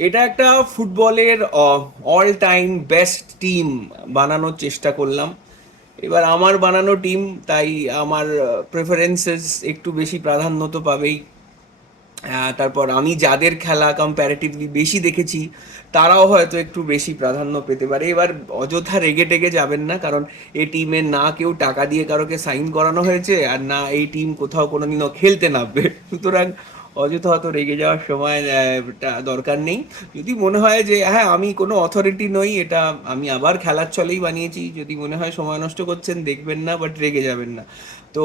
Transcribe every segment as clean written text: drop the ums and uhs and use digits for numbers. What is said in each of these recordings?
এটা একটা ফুটবলের অল টাইম বেস্ট টিম বানানোর চেষ্টা করলাম। এবার আমার বানানো টিম, তাই আমার প্রেফারেন্সেস একটু বেশি প্রাধান্য তো পাবেই। তারপর আমি যাদের খেলা কম্প্যারেটিভলি বেশি দেখেছি তারাও হয়তো একটু বেশি প্রাধান্য পেতে পারে। এবার অযথা রেগে টেগে যাবেন না, কারণ এই টিমে না কেউ টাকা দিয়ে কারোকে সাইন করানো হয়েছে, আর না এই টিম কোথাও কোনোদিনও খেলতে নামবে। সুতরাং অযথা অত রেগে যাওয়ার সময় দরকার নেই। যদি মনে হয় যে হ্যাঁ আমি কোনো অথরিটি নই, এটা আমি আবার খেলার ছলেই বানিয়েছি, যদি মনে হয় সময় নষ্ট করছেন দেখবেন না, বাট রেগে যাবেন না। তো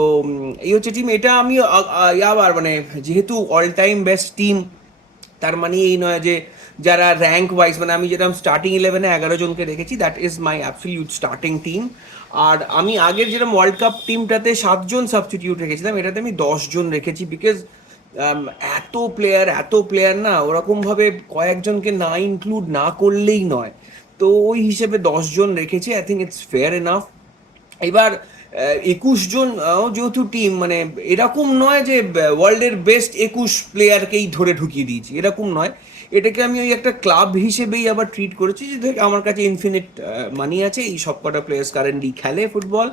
এই হচ্ছে টিম। এটা আমি আবার মানে যেহেতু অল টাইম বেস্ট টিম, তার মানে এই নয় যে যারা র্যাঙ্ক ওয়াইজ, মানে আমি যেরকম স্টার্টিং 11-এ 11 জনকে রেখেছি, that is my absolute starting team. আর আমি আগের যেরকম ওয়ার্ল্ড কাপ টিমটাতে 7 জন সাবস্টিটিউট রেখেছিলাম, এটাতে আমি 10 জন রেখেছি, বিকজ এত প্লেয়ার না, ওরকমভাবে কয়েকজনকে না ইনক্লুড না করলেই নয়। তো ওই হিসেবে 10 জন রেখেছি, I think it's fair enough. এবার 21 জন যেহেতু টিম, মানে এরকম নয় যে ওয়ার্ল্ডের বেস্ট 21 প্লেয়ারকেই ধরে ঢুকিয়ে দিয়েছি, এরকম নয়। এটাকে আমি ওই একটা ক্লাব হিসেবেই আবার ট্রিট করেছি, যে দেখ আমার কাছে ইনফিনিট মানি আছে, এই সব কটা প্লেয়ার্স কারেন্টলি খেলে ফুটবল।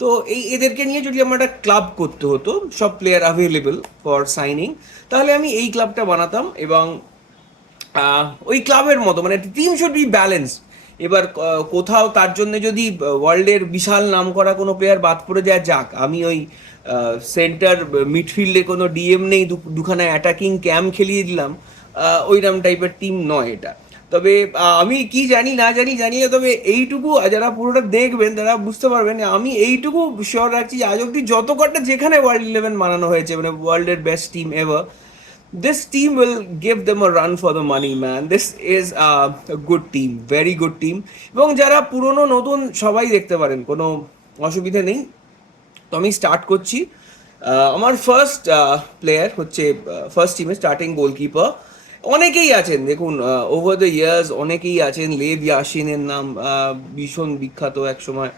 তো এদেরকে নিয়ে যদি আমার একটা ক্লাব করতে হতো, সব প্লেয়ার অ্যাভেলেবল ফর সাইনিং, তাহলে আমি এই ক্লাবটা বানাতাম। এবং ওই ক্লাবের মতো মানে টিম শুড বি ব্যালেন্স। এবার কোথাও তার জন্য যদি ওয়ার্ল্ডের বিশাল নাম করা কোনো প্লেয়ার বাদ পড়ে যায়, যাক, আমি ওই সেন্টার মিডফিল্ডে কোনো ডিএম নেই, দুখানা অ্যাটাকিং ক্যাম্প খেলিয়ে দিলাম, ওইরকম টাইপের টিম নয় এটা। তবে আমি কি জানি না জানি জানি না, তবে এইটুকু যারা পুরোটা দেখবেন তারা বুঝতে পারবেন, আমি এইটুকু শিওর রাখছি যে আজ অব্দি যত কটা যেখানে ওয়ার্ল্ড 11 বানানো হয়েছে, মানে ওয়ার্ল্ডের best team ever, this team will give them a run for the money, man. This is a good team, very good team. এবং যারা পুরনো নতুন সবাই দেখতে পারেন, কোনো অসুবিধা নেই। তো আমি স্টার্ট করছি। আমার ফার্স্ট প্লেয়ার হচ্ছে, ফার্স্ট টিমে স্টার্টিং গোলকিপার অনেকেই আছেন, দেখুন ওভার দ্য ইয়ার্স অনেকেই আছেন। লেভ ইয়াসিনের নাম ভীষণ বিখ্যাত এক সময়,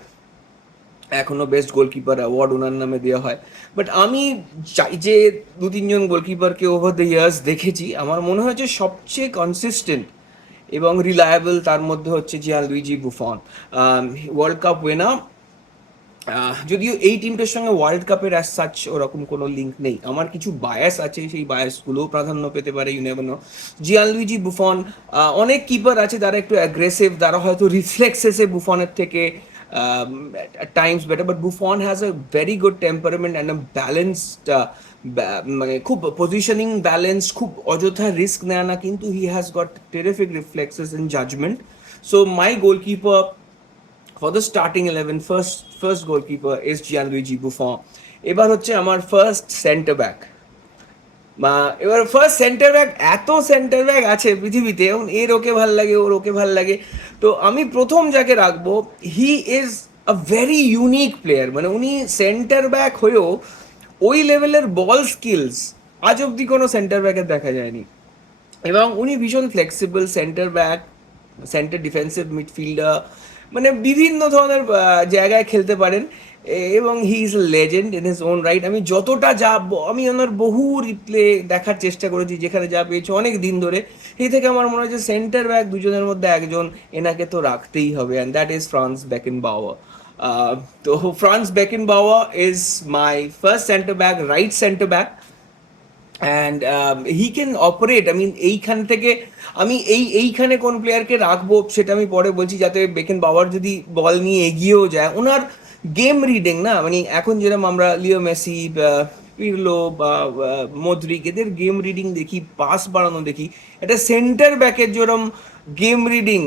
এখনো বেস্ট গোলকিপার অ্যাওয়ার্ড ওনার নামে দেওয়া হয়। বাট আমি চাই যে 2-3 জন গোলকিপারকে ওভার দ্য ইয়ার্স দেখেছি, আমার মনে হয়েছে সবচেয়ে কনসিস্টেন্ট এবং রিলায়েবল তার মধ্যে হচ্ছে Gianluigi Buffon. World cup winner, যদিও এই টিমটার সঙ্গে ওয়ার্ল্ড কাপের অ্যাজ সাচ ওরকম কোনো লিঙ্ক নেই, আমার কিছু বায়াস আছে, সেই বায়াসগুলোও প্রাধান্য পেতে পারে, you never know. Gianluigi Buffon, অনেক কিপার আছে যারা একটু অ্যাগ্রেসিভ, তারা হয়তো রিফ্লেক্সেসে বুফনের থেকে times better, but Buffon has a very good temperament and a balanced, মানে খুব পজিশনিং ব্যালেন্স, খুব অযথা রিস্ক নেয় না, কিন্তু he has got terrific reflexes in judgement. So my goalkeeper for the starting 11, first goalkeeper is Gianluigi Buffon. এবার হচ্ছে আমার ফার্স্ট সেন্টার ব্যাক। বা এবার ফার্স্ট সেন্টার ব্যাক, এত সেন্টার ব্যাক আছে পৃথিবীতে, এবং এর ওকে ভাল লাগে, ওর ওকে ভাল লাগে। তো আমি প্রথম যাকে রাখবো, he is a very unique player. মানে উনি সেন্টার ব্যাক হয়েও ওই লেভেলের বল স্কিলস আজ অব্দি কোনো সেন্টার ব্যাকের দেখা যায়নি। এবং উনি ভীষণ flexible centre back, centre defensive midfielder, মানে বিভিন্ন ধরনের জায়গায় খেলতে পারেন। এবং হি is A legend in his own right. আমি যতটা যা আমি ওনার বহু রিপ্লে দেখার চেষ্টা করেছি, যেখানে যা পেয়েছি অনেক দিন ধরে, সেই থেকে আমার মনে হচ্ছে সেন্টার ব্যাক দুজনের মধ্যে একজন এনাকে তো রাখতেই হবে, and that is Franz Beckenbauer. তো Franz Beckenbauer is my first centre back, right centre back. And he can operate, I mean এইখান থেকে আমি এইখানে কোন প্লেয়ারকে রাখবো সেটা আমি পরে বলছি, যাতে বেকেন বাওয়ার যদি বল নিয়ে এগিয়েও যায়, ওনার গেম রিডিং না, মানে এখন যেরকম আমরা লিও মেসি, পিরলো বা মদ্রিক, এদের গেম রিডিং দেখি, পাস বাড়ানো দেখি, এটা সেন্টার ব্যাকের যেরকম গেম রিডিং,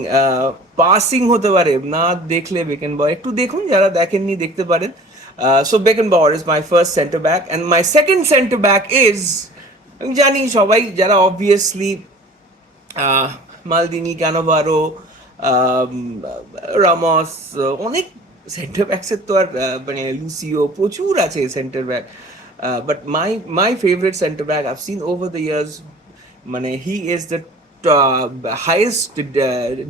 পাসিং হতে পারে না, দেখলে বেকেন বাওয়ার একটু দেখুন, যারা দেখেননি দেখতে পারেন। So Beckenbauer is my first centre back, and my second centre back is, আমি জানি সবাই যারা অবভিয়াসলি মালদিনি, ক্যানোভারো, রামস, অনেক সেন্টার ব্যাকসের তো আর মানে লুসিও, প্রচুর আছে centre back. But my favourite centre back I've seen over the years, মানে he is the highest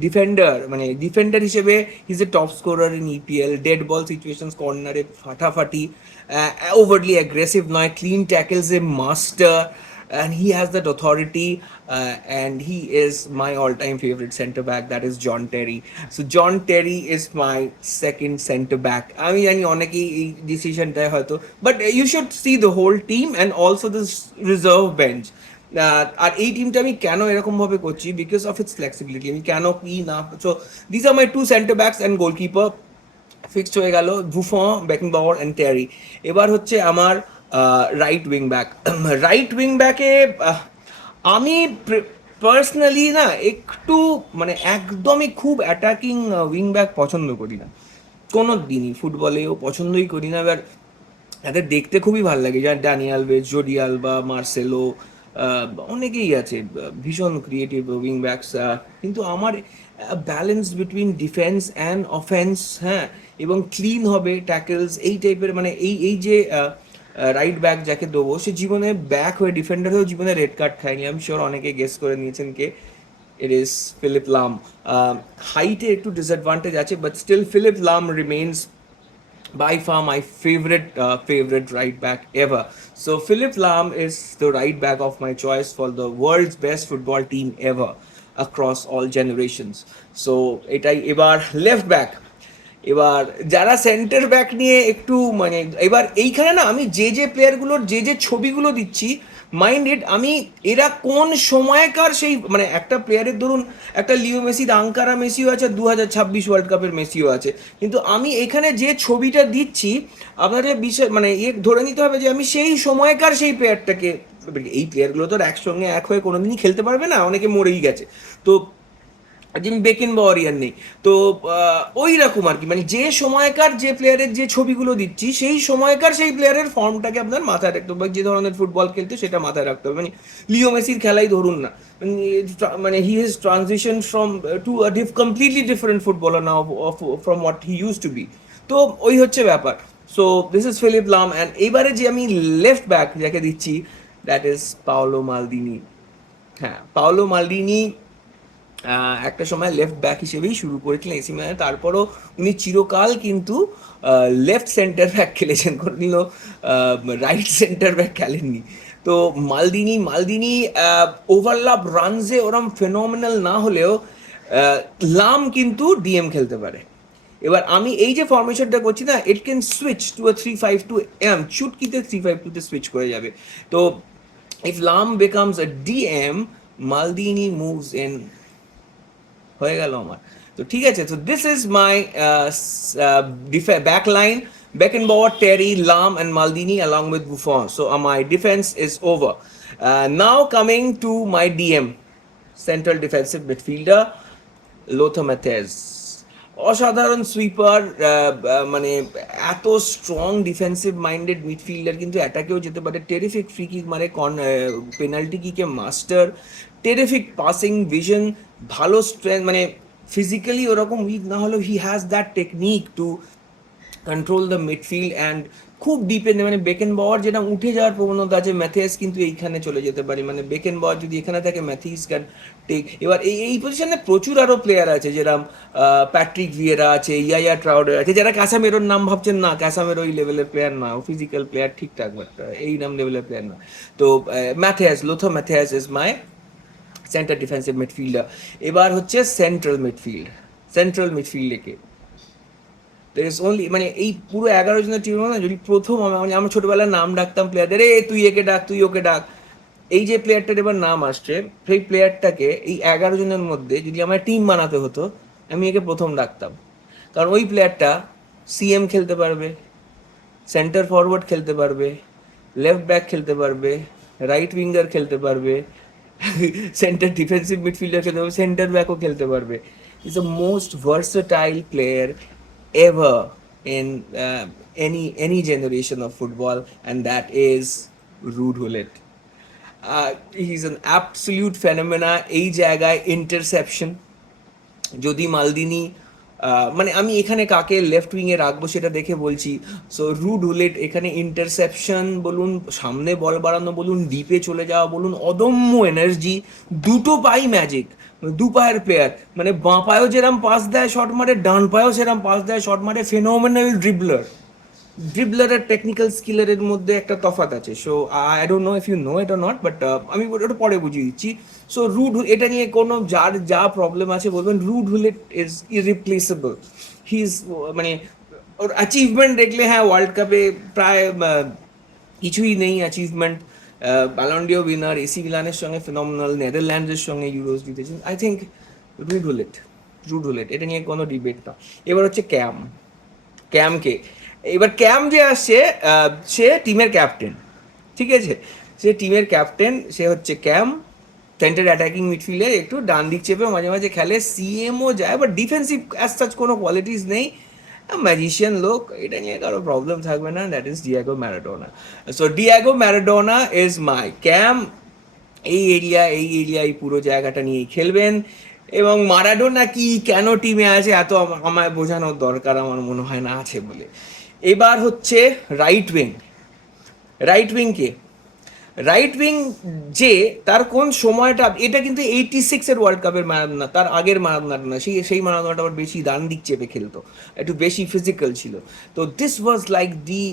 defender, মানে ডিফেন্ডার হিসেবে he is a top scorer in EPL. Dead ball situations কর্নারে ফাটাফাটি, ওভারলি অ্যাগ্রেসিভ নয়, clean tackles এ master. and he has that authority, and he is my all-time favorite center back, that is John Terry. So John Terry is my second center back. আমি জানি অনেকেই এই ডিসিশনটাই হয়তো, but you should see the whole team and also this reserve bench. আর এই টিমটা আমি কেন এরকম ভাবে করছি, বিকজ অফ ইটস ফ্লেক্সিবিলিটি। আমি কেন কি না, so this are my two centre backs and goalkeeper fixed হয়ে গেল, বুফন, বেকেনবাওয়ার অ্যান্ড টেরি। এবার হচ্ছে আমার right wing back. Right wing ব্যাকে আমি পার্সোনালি না একটু মানে একদমই খুব অ্যাটাকিং উইং ব্যাক পছন্দ করি না কোনো দিনই, ফুটবলেও পছন্দই করি না। এবার এদের দেখতে খুবই ভালো লাগে, যেমন Dani Alves, Jordi Alba, Marcelo, অনেকেই আছে ভীষণ ক্রিয়েটিভ উইং ব্যাকস, কিন্তু আমার balance between defence and offence, হ্যাঁ, এবং ক্লিন হবে ট্যাকেলস, এই টাইপের, মানে এই এই যে রাইট ব্যাক যাকে দেবো, সে জীবনে ব্যাক হয়ে ডিফেন্ডার হয়েও জীবনে রেড কার্ড খায়নি। আমি শিওর অনেকে গেস করে নিয়েছেন কে, it is Philip Lahm. Height একটু disadvantage আছে, but still Philip Lahm remains by far my favorite right back ever. So Philip Lahm is the right back of my choice for the world's best football team ever across all generations. So এটাই। এবার left back, এবার যারা centre back নিয়ে একটু মানে, এবার এইখানে না আমি যে যে প্লেয়ারগুলোর যে যে ছবিগুলো দিচ্ছি, মাইন্ড ইট, আমি এরা কোন সময়কার সেই, মানে একটা প্লেয়ারের ধরুন একটা লিও মেসি, আঙ্কারা মেসিও আছে, 2026 ওয়ার্ল্ড কাপের মেসিও আছে, কিন্তু আমি এখানে যে ছবিটা দিচ্ছি আপনাদের বিষয় মানে ধরে নিতে হবে যে আমি সেই সময়কার সেই প্লেয়ারটাকে, এই প্লেয়ারগুলো তো একসঙ্গে এক হয়ে কোনোদিনই খেলতে পারবে না, অনেকে মরেই গেছে, তো যিনি বেকেনবাওয়ারিয়ান নেই, তো ওই রকম আর কি, মানে যে সময়কার যে প্লেয়ারের যে ছবিগুলো দিচ্ছি সেই সময়কার সেই প্লেয়ারের ফর্মটাকে আপনার মাথায় রাখতে হবে, যে ধরনের ফুটবল খেলতে সেটা মাথায় রাখতে হবে। মানে লিও মেসির খেলাই ধরুন না, মানে he has transition from to a completely different footballer now from what he use to be, তো ওই হচ্ছে ব্যাপার। So this is Philipp Lahm, and এইবারে যে আমি লেফট ব্যাক যাকে দিচ্ছি, দ্যাট ইজ পাওলো মালদিনি। হ্যাঁ, পাওলো মালদিনি একটা সময় লেফট ব্যাক হিসেবেই শুরু করেছিলেন এসি মিলানে, তারপরও উনি চিরকাল কিন্তু লেফট সেন্টার ব্যাক খেলেছেন, কোনোদিনও রাইট সেন্টার ব্যাক খেলেননি। তো মালদিনি ওভারল্যাপ রানসে ওরম ফেনোমেনাল না হলেও লাম কিন্তু ডিএম খেলতে পারে। এবার আমি এই যে ফরমেশনটা করছি না, it can switch to a 3-5-2, চুটকিতে 3-5-2-তে সুইচ করে যাবে। তো if Lahm becomes a DM, Maldini moves in, হয়ে গেল আমার। তো ঠিক আছে, তো this is my back line: Beckenbauer, Terry, Lahm and Maldini along with Buffon. So my defense is over. Now coming to my DM, central defensive midfielder, Lothar Matthäus. অসাধারণ sweeper, মানে এত স্ট্রং ডিফেন্সিভ মাইন্ডেড মিডফিল্ডার, কিন্তু অ্যাটাকেও যেতে পারে, terrific free kick মানে penalty কিকে master, terrific passing vision, ভালো স্ট্রেংথ, মানে ফিজিক্যালি ওরকম উইক না হলেও he has that technique to control the midfield and খুব ডিপে, মানে বেকেনবাওয়ার যেটা উঠে যাওয়ার প্রবণতা আছে, ম্যাথিয়াস কিন্তু এইখানে চলে যেতে পারে, মানে বেকেনবাওয়ার যদি এখানে থাকে, ম্যাথিস ক্যান টেক। এবার এই পজিশনে প্রচুর আরও প্লেয়ার আছে, যেরকম প্যাট্রিক ভিয়েরা আছে, ইয়াইয়া ট্রাউডার আছে, যারা ক্যাসামেরোর নাম ভাবছেন, না ক্যাসামেরো এই লেভেলের প্লেয়ার নয়, ও ফিজিক্যাল প্লেয়ার ঠিকঠাক, বাট এই নাম লেভেলের প্লেয়ার নয়। তো Matthaus, Lothar Matthaus is my centre defensive midfielder. এবার হচ্ছে সেন্ট্রাল মিডফিল্ডে কে, there is only, মানে এই পুরো 11 জনের টিম না, যদি প্রথম মানে আমরা ছোটবেলায় নাম ডাকতাম প্লেয়ারদের, তুই একে ডাক, তুই ওকে ডাক, এই যে প্লেয়ারটার এবার নাম আসছে, সেই প্লেয়ারটাকে এই 11 জনের মধ্যে যদি আমার টিম বানাতে হতো, আমি একে প্রথম ডাকতাম, কারণ ওই প্লেয়ারটা সিএম খেলতে পারবে, সেন্টার ফরওয়ার্ড খেলতে পারবে, লেফট ব্যাক খেলতে পারবে, রাইট উইঙ্গার খেলতে পারবে, সেন্টার ডিফেন্সিভ মিডফিল্ডার খেলতে পারবে, সেন্টার ব্যাকও খেলতে পারবে। Is the most versatile player ever in any generation of football, and that is Ruud Gullit. He's an absolute phenomena. এই জায়গায় ইন্টারসেপশন, যদি মালদিনি, মানে আমি এখানে কাকে লেফট উইংয়ে রাখবো সেটা দেখে বলছি। সো রুড হুলেট এখানে ইন্টারসেপশন বলুন, সামনে বল বাড়ানো বলুন, ডিপে চলে যাওয়া বলুন, অদম্য এনার্জি, দুটো পাই ম্যাজিক, দু পায়ের প্লেয়ার, মানে বাঁ পায়েও যেরকম পাস দেয় শট মারে, ডান পায়েও সেরকম পাস দেয় শট মারে, ফেনোমেনাল ড্রিবলার, ড্রিবলার আর টেকনিক্যাল স্কিলের মধ্যে একটা তফাৎ আছে। So I don't know if you know it or not, but আমি ওটা পরে বুঝিয়ে দিচ্ছি। সো রুড, এটা নিয়ে কোনো যার যা প্রবলেম আছে বলবেন, রুড হুলিট ইজ ইরিপ্লেসেবল। হি ইজ, মানে ওর অ্যাচিভমেন্ট দেখলে হ্যাঁ ওয়ার্ল্ড কাপে প্রায় কিছুই নেই অ্যাচিভমেন্ট। ব্যালন্ডিও উইনার, এসি মিলানের সঙ্গে ফিনমিনাল, নেদারল্যান্ডসের সঙ্গে ইউরোস জিতেছেন। আই থিঙ্ক রুড হুলিট, রুড হুলিট, এটা নিয়ে কোনো ডিবেট না। এবার হচ্ছে ক্যাম, ক্যামকে, এবার ক্যাম যে আসছে সে টিমের ক্যাপ্টেন, ঠিক আছে, সে টিমের ক্যাপ্টেন, সে হচ্ছে ক্যাম, সেন্টার অ্যাটাকিং মিডফিল্ডে একটু ডান দিক চেপে মাঝে মাঝে খেলে, সিএমও যায়, বাট ডিফেন্সিভ অ্যাজ সাচ কোনো কোয়ালিটিস নেই, ম্যাজিশিয়ান লোক, এটা নিয়ে কারো প্রবলেম থাকবে না। That is Diego Maradona. So Diego Maradona is my CAM. এই পুরো জায়গাটা নিয়েই খেলবেন। এবং মারাডোনা কি কেন টিমে আছে এত আমায় বোঝানোর দরকার আমার মনে হয় না আছে বলে। এবার হচ্ছে রাইট উইং। রাইট উইংকে, রাইট উইং যে তার কোন সময়টা, এটা কিন্তু 86-এর ওয়ার্ল্ড কাপের মারাদোনা, তার আগের মারাদোনাটা না, সেই মারাদোনাটা আবার বেশি ডান দিক চেপে খেলতো, একটু বেশি ফিজিক্যাল ছিল। তো দিস ওয়াজ লাইক দি,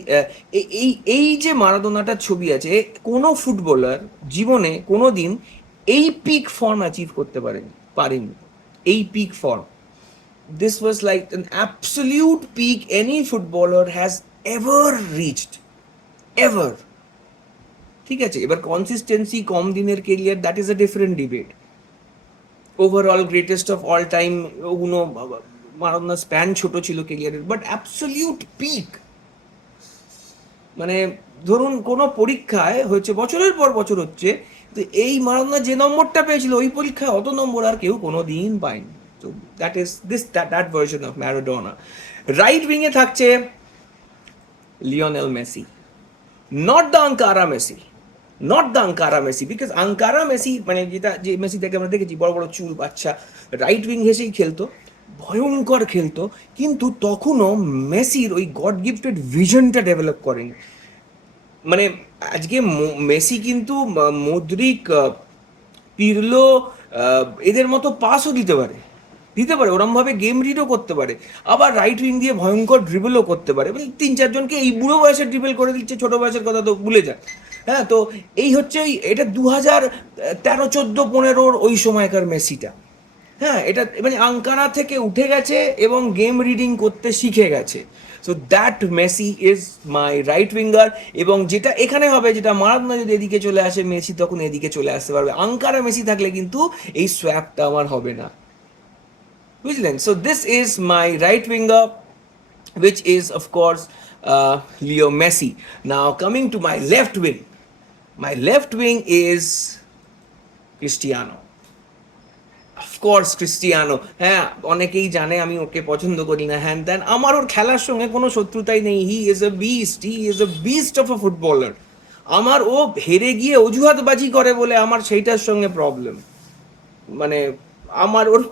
এই যে মারাদোনাটার ছবি আছে, কোনো ফুটবলার জীবনে কোনো দিন এই পিক ফর্ম অ্যাচিভ করতে পারেনি এই peak form. This was like an absolute peak any footballer has ever reached, ever. ঠিক আছে, এবার কনসিস্টেন্সি, কম দিনের career, that is a different debate. Overall greatest of all time, ওগুলো মারাদোনা স্প্যান ছোট ছিল কেরিয়ারের, বাট অ্যাবসলিউট পিক। মানে ধরুন কোনো পরীক্ষায় হচ্ছে, বছরের পর বছর হচ্ছে, তো এই মারাদোনা যে নম্বরটা পেয়েছিল ওই পরীক্ষায় অত নম্বর আর কেউ কোনো দিন পায়নি। তো that is that version of Maradona. Right উইংয়ে থাকছে Lionel Messi, not the Ankara Messi, not the Ankara Messi, because Ankara Messi মানে যেটা, যে মেসি থেকে আমরা দেখেছি বড় বড় চুল, বাচ্চা, রাইট উইং হেসেই খেলতো, ভয়ঙ্কর খেলতো, কিন্তু তখনও মেসির ওই গড গিফটেড ভিশনটা ডেভেলপ করেনি। মানে আজকে মেসি কিন্তু মদ্রিক, পিরলো, এদের মতো পাসও দিতে পারে ওরমভাবে গেম রিডও করতে পারে, আবার রাইট উইং দিয়ে ভয়ঙ্কর ড্রিবলও করতে পারে, মানে 3-4 জনকে এই বুড়ো বয়সে ড্রিবল করে দিচ্ছে, ছোট বয়সের কথা তো ভুলে যায়। হ্যাঁ, তো এই হচ্ছে ওই, এটা 2013, 14, 15 ওই সময়কার মেসিটা। হ্যাঁ, এটা মানে আঙ্কারা থেকে উঠে গেছে এবং গেম রিডিং করতে শিখে গেছে। So that Messi is my right winger. এবং যেটা এখানে হবে, যেটা মারাদোনা যদি এদিকে চলে আসে, মেসি তখন এদিকে চলে আসতে পারবে। আঙ্কারা মেসি থাকলে কিন্তু এই সোয়াপটা আমার হবে না, বুঝলেন? So this is my right winger, which is of course Leo Messi. Now coming to my left wing is Cristiano. Of course Cristiano, হ্যাঁ অনেকেই জানে আমি ওকে পছন্দ করি না, হ্যান ত্যান, আমার ওর খেলার সঙ্গে কোনো শত্রুতাই নেই। হি is a beast of a footballer. আমার ও হেরে গিয়ে অজুহাতবাজি করে বলে আমার সেইটার সঙ্গে প্রবলেম। মানে আমার ওর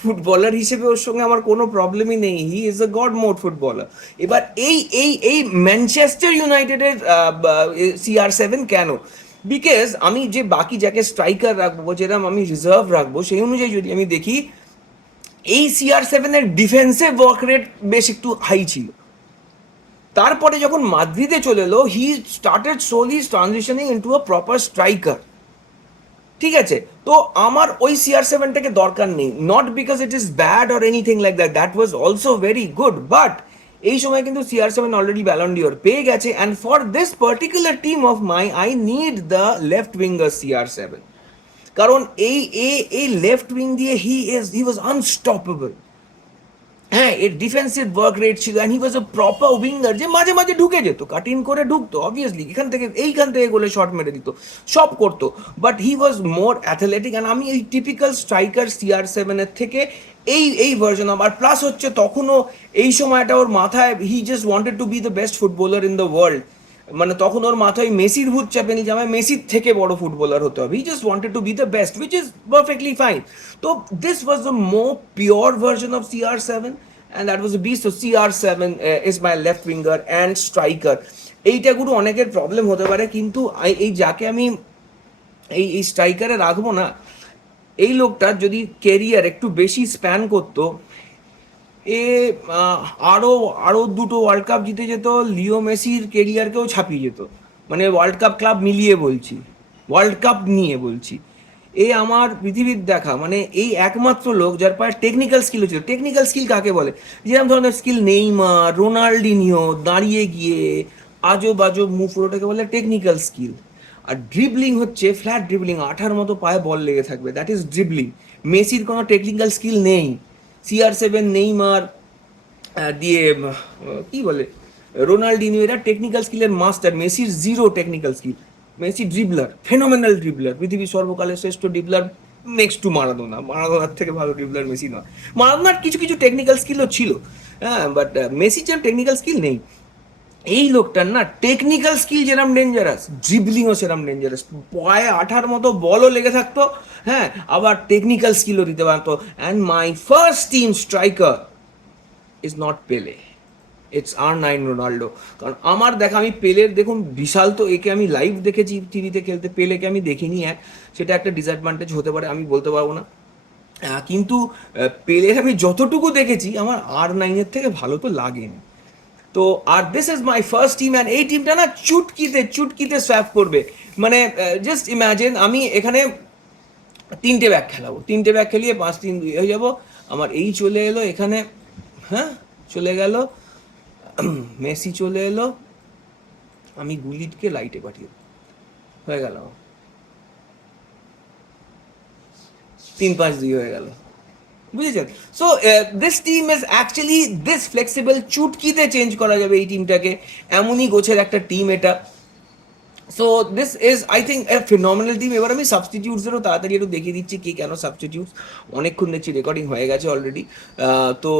ফুটবলার হিসেবে ওর সঙ্গে আমার কোনো প্রবলেমই নেই। He is a god mode footballer. এবার এই ম্যানচেস্টার ইউনাইটেডের CR7 কেন? বিকজ আমি যে বাকি যাকে স্ট্রাইকার রাখবো, যেরকম আমি রিজার্ভ রাখবো, সেই অনুযায়ী যদি আমি দেখি, এই CR7-এর ডিফেন্সিভ ওয়ার্ক রেট বেশ একটু হাই ছিল। তারপরে যখন মাদ্রিদে চলে এলো, he started slowly transitioning into a proper striker. ঠিক আছে, তো আমার ওই CR7টাকে দরকার নেই, not because it is bad or anything like that, that was also very good, but এই সময় কিন্তু CR7 অলরেডি ব্যালন ডিওর পেয়ে গেছে, and for this particular team of my I need the left winger CR7। কারণ এই left wing দিয়ে হি ওয়াজ unstoppable. হ্যাঁ, এর ডিফেন্সিভ ওয়ার্ক রেট ছিল, and he was a proper winger, যে মাঝে মাঝে ঢুকে যেত, কাট ইন করে ঢুকতো, অবভিয়াসলি এইখান থেকে গোলে শট মেরে দিত, সব করতো, but he was more athletic. And আমি এই টিপিক্যাল স্ট্রাইকার CR7-এর থেকে এই ভার্জন আমার প্লাস হচ্ছে, তখনও এই সময়টা ওর মাথায়, হি just wanted to be the best footballer in the world. মানে তখন ওর মাথায় মেসির ভূত চাপেনি যে আমায় মেসির থেকে বড় ফুটবলার হতে হবে। He just wanted to be the best, which is perfectly fine. তো this was the more pure version of CR7, and that was a beast. So CR7 is my left winger and striker. এইটা গুলো অনেকের problem হতে পারে, কিন্তু এই যাকে আমি এই স্ট্রাইকারে রাখবো না, এই লোকটা যদি কেরিয়ার একটু বেশি স্প্যান করতো, এ আহ, আরো আরো দুটো ওয়ার্ল্ড কাপ জিতে যেত, লিও মেসির কেরিয়ারকেও ছাপিয়ে যেত। মানে ওয়ার্ল্ড কাপ ক্লাব মিলিয়ে বলছি, ওয়ার্ল্ড কাপ নিয়ে বলছি। এ আমার পৃথিবীর দেখা মানে এই একমাত্র লোক যার পায়ে টেকনিক্যাল স্কিল ছিল। টেকনিক্যাল স্কিল কাকে বলে? যেরকম ধরনের স্কিল নেইমার, রোনাল্ডিনিও দাঁড়িয়ে গিয়ে আজব আজব মুভ, ওটাকে বলে টেকনিক্যাল স্কিল। আর ড্রিবলিং হচ্ছে ফ্ল্যাট ড্রিবলিং, আঠার মতো পায়ে বল লেগে থাকবে, দ্যাট ইজ ড্রিবলিং। মেসির কোনো টেকনিক্যাল স্কিল নেই। CR7, নেইমার, দিয়ে কি বলে রোনাল্ডিনিও, এরা টেকনিক্যাল স্কিলের মাস্টার। মেসির zero technical skill. Messi dribbler, phenomenal dribbler, পৃথিবীর সর্বকালের শ্রেষ্ঠ ড্রিবলার নেক্সট টু মারাদোনা। মারাদোনার থেকে ভালো ড্রিবলার মেসি নয়। মারাদোনার কিছু কিছু টেকনিক্যাল স্কিলও ছিল, হ্যাঁ, বাট মেসির যেন টেকনিক্যাল স্কিল নেই। এই লোকটার না টেকনিক্যাল স্কিল যেরকম ডেঞ্জারাস, ড্রিবলিংও সেরকম ডেঞ্জারাস। পায়ে আঠার মতো বলও লেগে থাকতো, হ্যাঁ, আবার টেকনিক্যাল স্কিলও দিতে পারতো। And my first team striker is not পেলে, ইটস R9 রোনাল্ডো। কারণ আমার দেখা, আমি পেলের দেখুন বিশাল, তো একে আমি লাইভ দেখেছি টিভিতে খেলতে, পেলেকে আমি দেখিনি। সেটা একটা ডিসঅ্যাডভান্টেজ হতে পারে, আমি বলতে পারবো না। কিন্তু পেলের আমি যতটুকু দেখেছি আমার R9-এর থেকে ভালো তো লাগেনি। তো আর this is my first team, and এই টিমটা না চুটকিতে চুটকিতে সোয়াপ করবে। মানে জাস্ট ইম্যাজিন, আমি এখানে 3টে ব্যাক খেলাবো, 3টে ব্যাক খেলিয়ে 5-3-2 হয়ে যাবো। আমার এই চলে এলো এখানে, হ্যাঁ চলে গেল, মেসি চলে এলো, আমি গুলিটকে লাইটে পাঠিয়ে দেবো, হয়ে গেল, 3-5-2 হয়ে গেল, বুঝেছেন? So this team is actually this flexible, চুটকিতে চেঞ্জ করা যাবে এই টিমটাকে, এমনই গোছের একটা টিম এটা। So this is I think a phenomenal team. এবার আমি সাবস্টিটিউটসেরও তাড়াতাড়ি একটু দেখিয়ে দিচ্ছি কে কেন সাবস্টিটিউটস, অনেকক্ষণ দেখছি রেকর্ডিং হয়ে গেছে অলরেডি। তো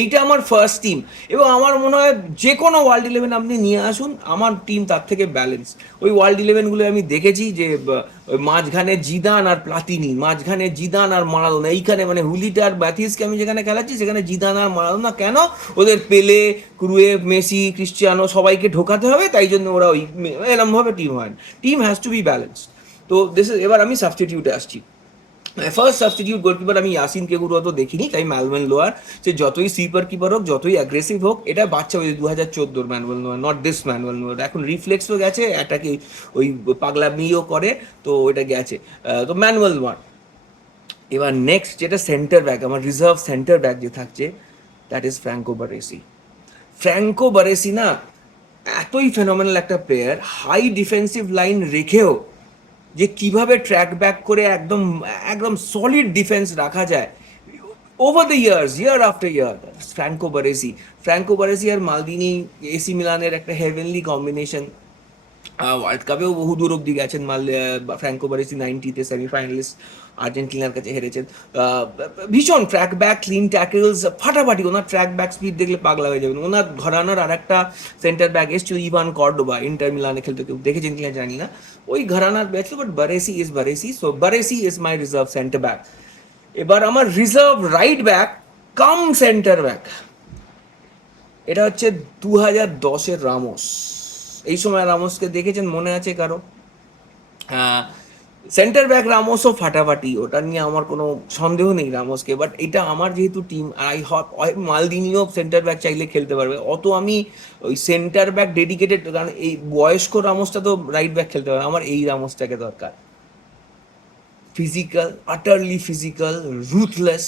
এইটা আমার ফার্স্ট টিম, এবং আমার মনে হয় যে কোনো ওয়ার্ল্ড 11 আপনি নিয়ে আসুন, আমার টিম তার থেকে ব্যালেন্স। ওই ওয়ার্ল্ড 11গুলো আমি দেখেছি যে ওই মাঝখানে জিদান আর প্লাতিনি, মাঝখানে জিদান আর মারাদোনা, এইখানে মানে হুলিটা আর ব্যাথিসকে আমি যেখানে খেলাচ্ছি সেখানে জিদান আর মারাদোনা। কেন? ওদের পেলে, ক্রুয়েফ, মেসি, ক্রিশ্চিয়ানো সবাইকে ঢোকাতে হবে, তাই জন্য ওরা ওই এরমভাবে টিম হয়। Team has to be balanced. তো দিস ইজ, এবার আমি সাবস্টিটিউটে আসছি। ফার্স্ট সাবস্টিটিউট গোলকিপার আমি ইয়াসিন কেগুরু অত দেখিনি, তাই ম্যানুয়েল নোয়ার। সে যতই সুইপার কিপার হোক, যতই অ্যাগ্রেসিভ হোক, এটা বাচ্চা ওই 2014 ম্যানুয়েল নোয়ার, নট দিস ম্যানুয়েল নোয়ার। এখন রিফ্লেক্সও গেছে, এটাকে ওই পাগলামিও করে, তো ওইটা গেছে। তো ম্যানুয়েল নোয়ার। এবার নেক্সট যেটা সেন্টার ব্যাক, আমার রিজার্ভ সেন্টার ব্যাক যে থাকছে, that is Franco Baresi. Franco Baresi না এতই ফেনোমেনাল একটা প্লেয়ার, হাই ডিফেন্সিভ লাইন রেখেও যে কিভাবে ট্র্যাক ব্যাক করে একদম একদম সলিড ডিফেন্স রাখা যায় over the years, year after year. Franco Baresi আর মালদিনি, এসি মিলানের একটা হেভেনলি কম্বিনেশন। ওয়ার্ল্ড কাপেও বহু দূর অব্দি গেছেন ফ্র্যাঙ্কো বারেসি, 90-তে সেমিফাইনালিস্ট, আর্জেন্টিনার কাছে হেরেছেন। ভীষণ ট্র্যাক ব্যাক, ক্লিন ট্যাকেলস, ফাটাফাটি। ওনার ট্র্যাক ব্যাক স্পিড দেখলে পাগলা হয়ে যাবেন। ওনার ঘরানার আর একটা সেন্টার ব্যাক এসছিল, ইভান কর্ডোবা, ইন্টার মিলানে খেলতে, কেউ দেখেছেন কিনা জানি না, ওই ঘরানার batch. But Baresi is Baresi, so Baresi is my reserve centre back. এবার আমার reserve right back cum centre back, এটা হচ্ছে 2010-এর রামোস। এই সময় রামোসকে দেখেছেন, মনে আছে কারো? সেন্টার ব্যাক রামোসও ফাটাফাটি, ওটা নিয়ে আমার কোনো সন্দেহ নেই রামোসকে। বাট এটা আমার যেহেতু টিম, আই হপ মালদিনিও সেন্টার ব্যাক চাইলে খেলতে পারবে, অত আমি ওই সেন্টার ব্যাক ডেডিকেটেড, কারণ এই বয়স্ক রামোসটা তো রাইট ব্যাক খেলতে পারবে, আমার এই রামোসটাকে দরকার। Physical, আটারলি physical, ruthless,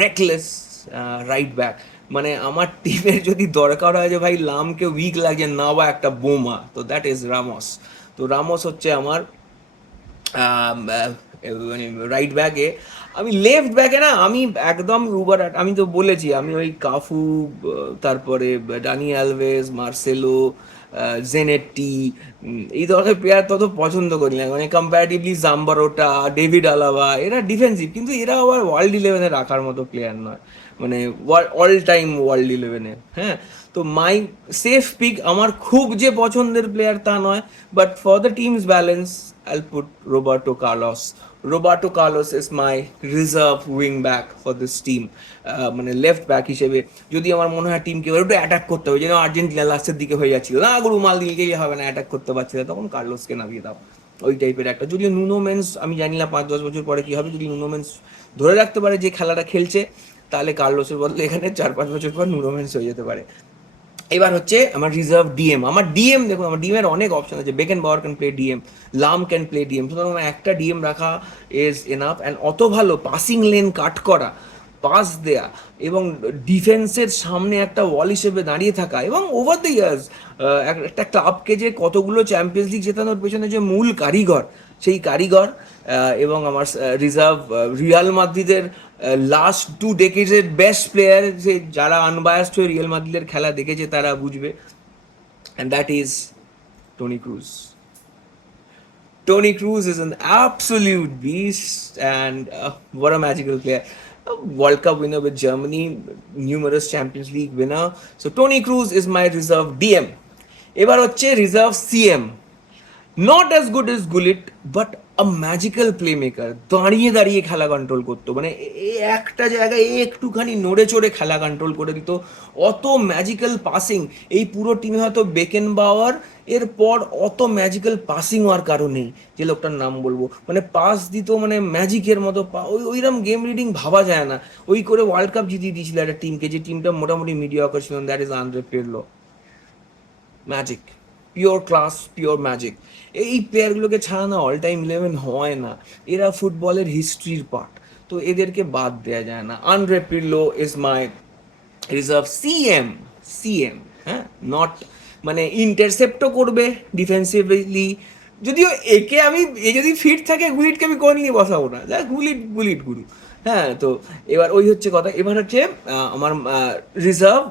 reckless right back. মানে আমার টিমের যদি দরকার হয় যে ভাই লামকে উইক লাগে না বা একটা বোমা, তো দ্যাট ইজ রামোস। তো রামোস হচ্ছে আমার মানে রাইট ব্যাকে। আমি লেফট ব্যাকে না, আমি একদম উবার, আমি তো বলেছি আমি ওই কাফু, তারপরে ডানি অ্যালভেজ, মার্সেলো, জেনেট্টি, এই ধরনের প্লেয়ার তত পছন্দ করি না। মানে কম্প্যারেটিভলি জাম্বারোটা, ডেভিড আলাভা, এরা ডিফেন্সিভ, কিন্তু এরা আবার ওয়ার্ল্ড 11-এ রাখার মতো প্লেয়ার নয়, মানে অল টাইম ওয়ার্ল্ড 11-এ। হ্যাঁ, তো মাই সেফ পিক, আমার খুব যে পছন্দের প্লেয়ার তা নয়, but for the teams balance I'll put Roberto Carlos. Roberto Carlos is my reserve wing back for this team. মানে লেফট ব্যাক হিসেবে যদি আমার মনে হয় টিমকে এবার একটু অ্যাটাক করতে হবে, যেন আর্জেন্টিনা লাস্টের দিকে হয়ে যাচ্ছিল, না গুরু মাল দিকেই হবে না, অ্যাটাক করতে পারছিল, তখন কার্লোসকে নামিয়ে দাও, ওই টাইপের একটা। যদিও নুনো মেন্স, আমি জানি না 5-10 বছর পরে কী হবে, যদি নুনো মেন্স ধরে রাখতে পারে যে খেলাটা খেলছে, তাহলে কার্লোসের বদলে এখানে 4-5 বছর পর নুনো মেন্স হয়ে যেতে পারে। এবার হচ্ছে আমার রিজার্ভ ডিএম। আমার ডিএম দেখুন, আমার ডিএম এর অনেক অপশন আছে। বেকেন বাওয়ার ক্যান প্লে ডিএম, লাম ক্যান প্লে ডিএম, সুতরাং আমার একটা ডিএম রাখা ইজ এনাফ। অ্যান্ড অত ভালো পাসিং লেন কাট করা, পাস দেয়া, এবং ডিফেন্সের সামনে একটা ওয়াল হিসেবে দাঁড়িয়ে থাকা, এবং ওভার দ্য ইয়ার্স একটা ক্লাবকে যে কতগুলো চ্যাম্পিয়ন্স লিগ জেতানোর পেছনে যে মূল কারিগর, সেই কারিগর এবং আমার রিজার্ভ রিয়াল মাদ্রিদের লাস্ট 2 ডেকেডসের বেস্ট প্লেয়ার, যে যারা আনবায়াসড হয়ে রিয়াল মাদ্রিদের খেলা দেখেছে তারা বুঝবে, and that is Toni Kroos. Tony Cruz is an absolute beast, and what a magical player. A World Cup winner with Germany, numerous Champions League winner. So Tony Cruz is my reserve DM. এবার হচ্ছে reserve CM. Not as good age গুলিট, but a magical play maker. দাঁড়িয়ে দাঁড়িয়ে খেলা control করতো, মানে একটা জায়গায় একটুখানি নড়ে চড়ে খেলা কন্ট্রোল করে দিত। অত ম্যাজিক্যাল পাসিং এই পুরো টিমে হয়তো বেকেন বাওয়ার এরপর অত ম্যাজিক্যাল পাসিং হওয়ার কারণেই, যে লোকটার নাম বলবো, মানে পাস দিত মানে ম্যাজিকের মতো। ওইরকম গেম রিডিং ভাবা যায় না। ওই করে ওয়ার্ল্ড কাপ জিতিয়ে দিয়েছিল একটা টিমকে, যে টিমটা মোটামুটি মিডিয়াকর ছিল। That is Andre পিরলো। Magic, pure class, pure magic. এই প্লেয়ারগুলোকে ছাড়া না অল টাইম 11 হয় না। এরা ফুটবলের হিস্ট্রির পার্ট, তো এদেরকে বাদ দেওয়া যায় না। Andre পিরলো is my reserve CM. CM, হ্যাঁ, নট মানে ইন্টারসেপ্টও করবে ডিফেন্সিভলি। যদিও একে আমি, এ যদি ফিট থাকে গুলিটকে আমি কোন নিয়ে বসাবো না, যা গুলিট গুলিট গুরু। হ্যাঁ, তো এবার ওই হচ্ছে কথা। এবার হচ্ছে আমার রিজার্ভ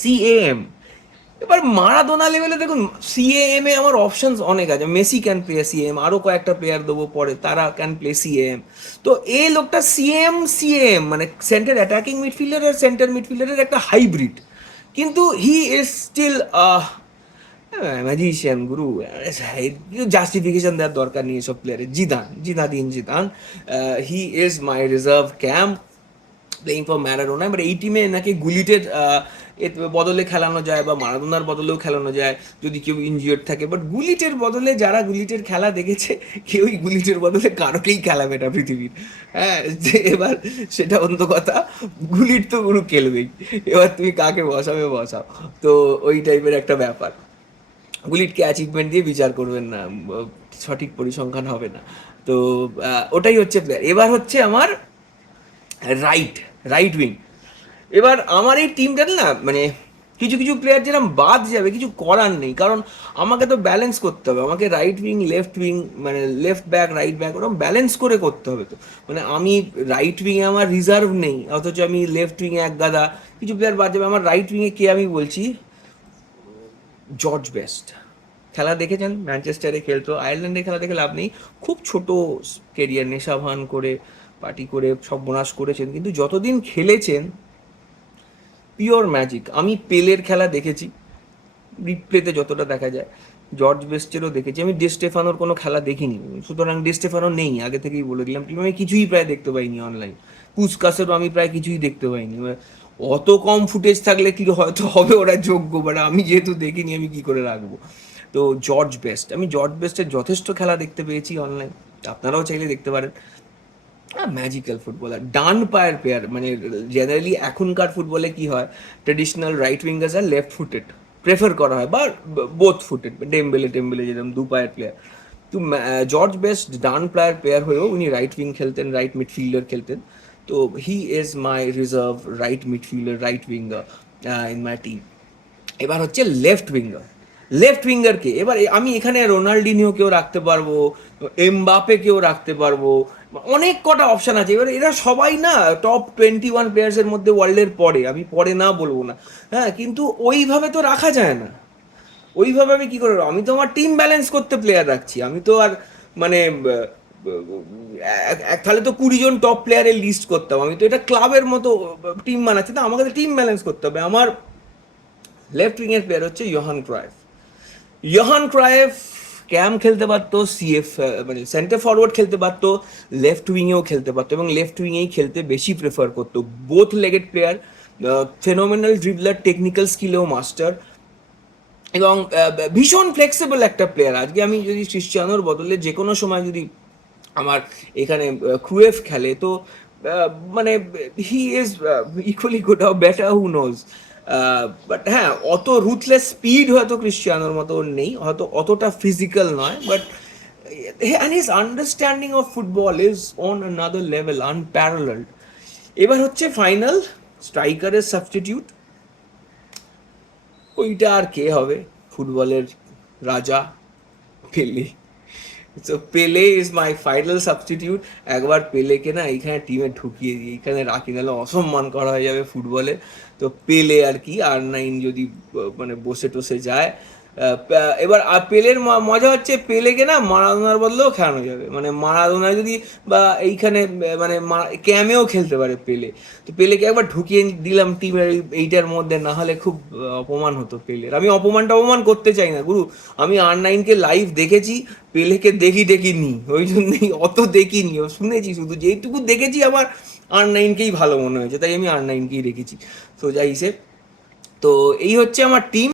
সিএএম। এবার মারাদোনা লেভেলে দেখুন, সিএএম এ আমার অপশনস অনেক আছে। মেসি ক্যান প্লে সিএম, আরও কয়েকটা প্লেয়ার দেবো পরে, তারা ক্যান প্লে সিএম। তো এই লোকটা সিএম সিএম মানে সেন্টার অ্যাটাকিং মিডফিল্ডার আর সেন্টার মিডফিল্ডারের একটা হাইব্রিড, কিন্তু he is still magician Guru. Justification দেওয়ার দরকার নেই এসব প্লেয়ারের। Zidane, he is my reserve camp playing for Maradona. এবার এই টিমে নাকি গুলিটের বদলে খেলানো যায়, বা মারাদোনার বদলেও খেলানো যায় যদি কেউ ইনজিওর্ড থাকে। বাট গুলিটের বদলে, যারা গুলিটের খেলা দেখেছে, কেউই গুলিটের বদলে কারোকেই খেলাবে না পৃথিবীর। হ্যাঁ, যে এবার সেটা অন্য কথা, গুলিট তো গুরু খেলবেই। এবার তুমি কাকে বসাও। তো ওই টাইপের একটা ব্যাপার। গুলিটকে অ্যাচিভমেন্ট দিয়ে বিচার করবেন না, সঠিক পরিসংখ্যান হবে না। তো ওটাই হচ্ছে প্লেয়ার। এবার হচ্ছে আমার রাইট উইং। এবার আমার এই টিমটার না, মানে কিছু কিছু প্লেয়ার যেরকম বাদ যাবে, কিছু করার নেই, কারণ আমাকে তো ব্যালেন্স করতে হবে। আমাকে রাইট উইং, লেফট উইং, মানে লেফট ব্যাক, রাইট ব্যাক, ওরকম ব্যালেন্স করে করতে হবে। তো মানে আমি রাইট উইংয়ে আমার রিজার্ভ নেই, অথচ আমি লেফট উইংয়ে এক গাদা। কিছু প্লেয়ার বাদ যাবে। আমার রাইট উইংয়ে কে আমি বলছি, জর্জ বেস্ট। খেলা দেখেছেন, ম্যানচেস্টারে খেলতো। আয়ারল্যান্ডে খেলা দেখে লাভ নেই, খুব ছোট কেরিয়ার, নেশা ভান করে পার্টি করে সব বোনাস করেছেন, কিন্তু যতদিন খেলেছেন পিওর ম্যাজিক। আমি পেলের খেলা দেখেছি, রিপ্লেতে যতটা দেখা যায়। জর্জ বেস্টেরও দেখেছি। আমি ডি স্টেফানোর কোনো খেলা দেখিনি, সুতরাং ডি স্টেফানো নেই, আগে থেকেই বলে দিলাম। টিম আমি কিছুই প্রায় দেখতে পাইনি অনলাইন। পুস্কাসেরও আমি প্রায় কিছুই দেখতে পাইনি। অত কম ফুটেজ থাকলে কি হয়তো হবে ওরা যোগ্য, বাট আমি যেহেতু দেখিনি, আমি কি করে রাখবো। তো জর্জ বেস্ট, আমি জর্জ বেস্টের যথেষ্ট খেলা দেখতে পেয়েছি অনলাইন, আপনারাও চাইলে দেখতে পারেন। ম্যাজিক্যাল ফুটবলার, ডান পায়ের প্লেয়ার। মানে জেনারেলি এখনকার ফুটবলে কি হয়, ট্রেডিশনাল রাইট উইঙ্গার্স আর লেফট ফুটেড প্রেফার করা হয়, বা বোথ ফুটেড। টেম্বেলে যেরকম দু পায়ের প্লেয়ার। তো জর্জ বেস্ট ডান পায়ের প্লেয়ার হয়েও উনি রাইট উইং খেলতেন, রাইট মিডফিল্ডার খেলতেন। তো he is my reserve right midfielder, right winger in my team. এবার হচ্ছে লেফট উইঙ্গারকে, এবার আমি এখানে রোনাল্ডিনিও কেউ রাখতে পারবো, এমবাপে কেউ রাখতে পারবো, অনেক কটা অপশান আছে। এবার এরা সবাই না টপ 21 প্লেয়ার্সের মধ্যে ওয়ার্ল্ডের পরে, আমি পরে না বলবো না, হ্যাঁ, কিন্তু ওইভাবে তো রাখা যায় না। ওইভাবে আমি কি করে, আমি তো আমার টিম ব্যালেন্স করতে প্লেয়ার রাখছি। আমি তো আর মানে তাহলে তো 20 জন টপ প্লেয়ারের লিস্ট করতাম। আমি তো এটা ক্লাবের মতো টিম বানাচ্ছি, তো আমাকে তো টিম ব্যালেন্স করতে হবে। আমার লেফট উইংয়ের প্লেয়ার হচ্ছে ইয়োহান ক্রাইফ। ক্যাম খেলতে পারতো, সিএফ মানে সেন্টার ফরওয়ার্ড খেলতে পারতো, লেফট উইংয়েও খেলতে পারতো, এবং লেফট উইংয়েই খেলতে বেশি প্রেফার করতো। Both legged player, phenomenal dribbler, technical স্কিলেও মাস্টার, এবং ভীষণ ফ্লেক্সিবল একটা প্লেয়ার। আজকে আমি যদি ক্রিশ্চিয়ানোর বদলে যে কোনো সময় যদি আমার এখানে ক্রুয়েফ খেলে, তো মানে he is equally good or better, who knows. But হ্যাঁ, অত রুথলেস স্পিড হয়তো ক্রিশ্চিয়ানোর মতো ওর নেই, হয়তো অতটা ফিজিক্যাল নয়, but and his understanding of football is on another level, unparalleled. এবার হচ্ছে ফাইনাল স্ট্রাইকারের সাবস্টিটিউট, ওইটা আর কে হবে, ফুটবলের রাজা পেলে। তো পেলে ইজ মাই ফাইনাল সাবস্টিটিউট। একবার পেলেকে না এইখানে টিমে ঢুকিয়ে দিই, এইখানে রাখি, নাহলে অসম্মান করা হয়ে যাবে ফুটবলে। তো পেলে আর কি, R9 যদি মানে বসে টসে যায়। এবার পেলের মজা হচ্ছে, পেলেকে না মারাদোনার বদলেও খেলানো যাবে, মানে মারাদোনা যদি বা এইখানে মানে ক্যামেও খেলতে পারে পেলে। তো পেলেকে একবার ঢুকিয়ে দিলাম টিমের এইটার মধ্যে, না হলে খুব অপমান হতো পেলের। আমি অপমান করতে চাই না গুরু, আমি R9কে লাইভ দেখেছি, পেলেকে দেখিনি, ওই জন্যই অত দেখিনি, শুনেছি শুধু, যেইটুকু দেখেছি আমার R9কেই ভালো মনে হয়েছে, তাই আমি R9কেই রেখেছি। তো যাই হিসেব, তো এই হচ্ছে আমার টিম।